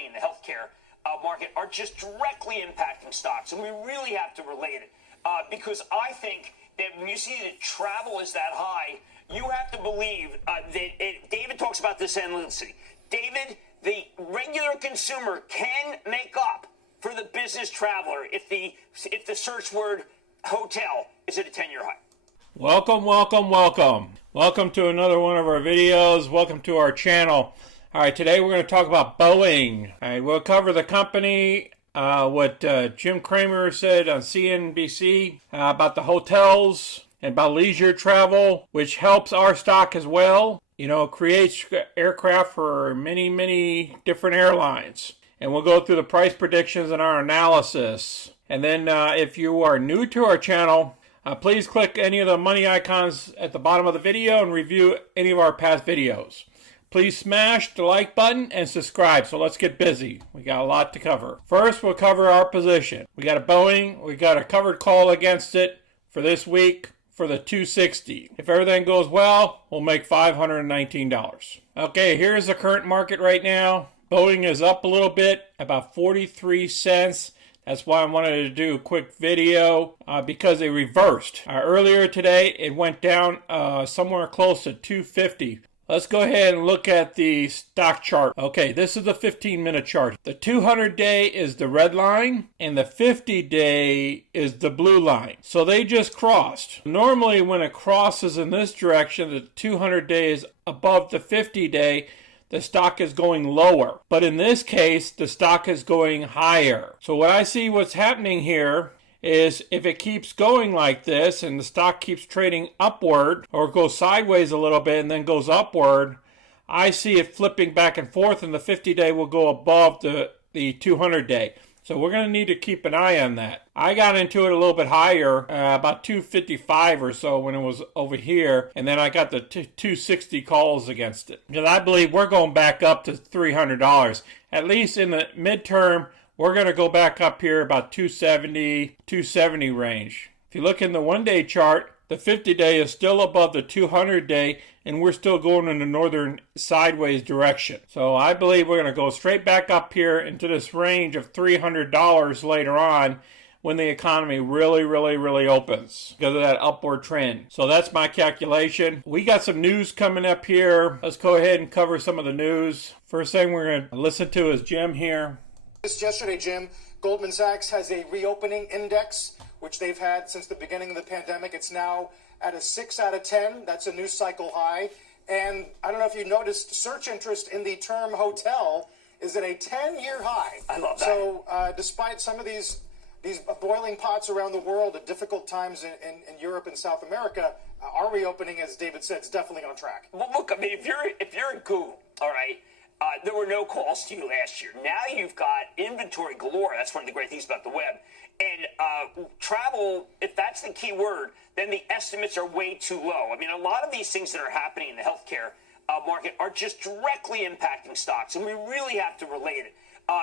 happening in the healthcare market are just directly impacting stocks, and we really have to relate it because I think that when you see that travel is that high, you have to believe that David talks about this endlessly. David, the regular consumer can make up for the business traveler if the search word hotel is at a 10-year high. Welcome, welcome, welcome. Welcome to another one of our videos. Welcome to our channel. All right, today we're going to talk about Boeing. All right, we'll cover the company, what Jim Cramer said on CNBC about the hotels and about leisure travel, which helps our stock as well. You know, it creates aircraft for many, many different airlines. And we'll go through the price predictions and our analysis. And then if you are new to our channel, please click any of the money icons at the bottom of the video and review any of our past videos. Please smash the like button and subscribe. So let's get busy. We got a lot to cover. First, we'll cover our position. We got a Boeing. We got a covered call against it for this week for the 260. If everything goes well, we'll make $519. Okay, here's the current market right now. Boeing is up a little bit, about 43 cents. That's why I wanted to do a quick video because they reversed. Earlier today, it went down somewhere close to 250. Let's go ahead and look at the stock chart. Okay, this is the 15-minute chart. The 200-day is the red line, and the 50-day is the blue line. So they just crossed. Normally, when it crosses in this direction, the 200-day is above the 50-day, the stock is going lower. But in this case, the stock is going higher. So what I see what's happening here is if it keeps going like this and the stock keeps trading upward or goes sideways a little bit and then goes upward, I see it flipping back and forth and the 50-day will go above the 200-day. So we're going to need to keep an eye on that. I got into it a little bit higher, about 255 or so when it was over here, and then I got the 260 calls against it. Because I believe we're going back up to $300. At least in the midterm, we're going to go back up here about 270 range. If you look in the one-day chart, the 50-day is still above the 200-day, and we're still going in the northern sideways direction. So I believe we're going to go straight back up here into this range of $300 later on when the economy really opens because of that upward trend. So that's my calculation. We got some news coming up here. Let's go ahead and cover some of the news. First thing we're going to listen to is Jim here. Just yesterday, Jim, Goldman Sachs has a reopening index, which they've had since the beginning of the pandemic. It's now at a 6 out of 10. That's a new cycle high. And I don't know if you noticed, search interest in the term hotel is at a 10-year high. I love that. So despite some of these boiling pots around the world at difficult times in Europe and South America, our reopening, as David said, is definitely on track. Well, look, I mean, if you're at Google, all right, there were no calls to you last year. Now you've got inventory galore. That's one of the great things about the web. And travel, if that's the key word, then the estimates are way too low. I mean, a lot of these things that are happening in the healthcare market are just directly impacting stocks, and we really have to relate it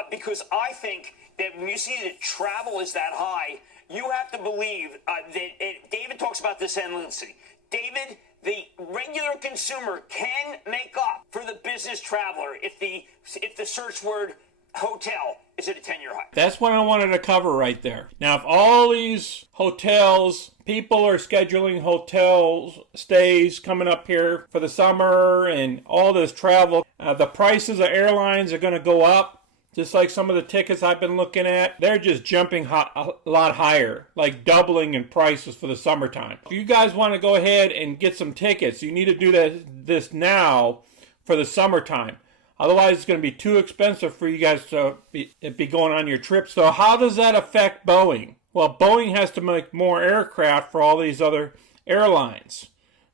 because I think that when you see that travel is that high, you have to believe that David talks about this endlessly. David, the regular consumer can make up for the business traveler if the search word hotel is at a 10-year high. That's what I wanted to cover right there. Now, if all these hotels, people are scheduling hotel stays coming up here for the summer and all this travel, the prices of airlines are going to go up. Just like some of the tickets I've been looking at, they're just jumping a lot higher, like doubling in prices for the summertime. If you guys want to go ahead and get some tickets, you need to do this now for the summertime. Otherwise, it's going to be too expensive for you guys to be going on your trip. So how does that affect Boeing? Well, Boeing has to make more aircraft for all these other airlines.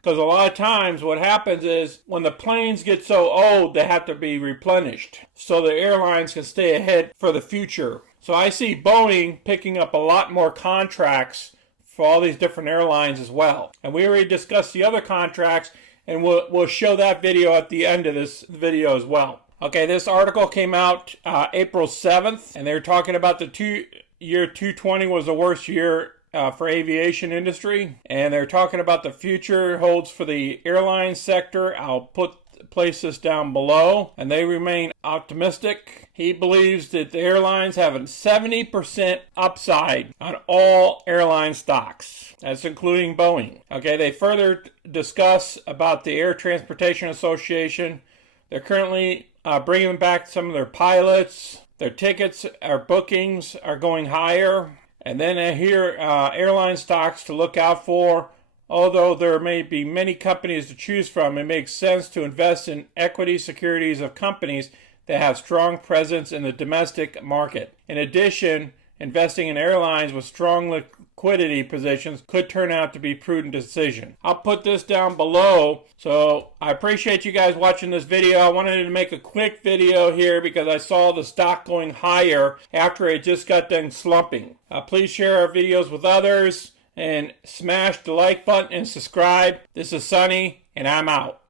Because a lot of times what happens is when the planes get so old, they have to be replenished so the airlines can stay ahead for the future. So I see Boeing picking up a lot more contracts for all these different airlines as well. And we already discussed the other contracts, and we'll show that video at the end of this video as well. Okay, this article came out April 7th, and they were talking about the year 2020 was the worst year for aviation industry, and they're talking about the future holds for the airline sector. I'll put place this down below, and they remain optimistic. He believes that the airlines have a 70% upside on all airline stocks. That's including Boeing. Okay, they further discuss about the Air Transportation Association. They're currently bringing back some of their pilots. Their tickets or bookings are going higher. And then here airline stocks to look out for. Although there may be many companies to choose from, it makes sense to invest in equity securities of companies that have strong presence in the domestic market. In addition, investing in airlines with strong liquidity positions could turn out to be a prudent decision. I'll put this down below. So I appreciate you guys watching this video. I wanted to make a quick video here because I saw the stock going higher after it just got done slumping. Please share our videos with others and smash the like button and subscribe. This is Sonny, and I'm out.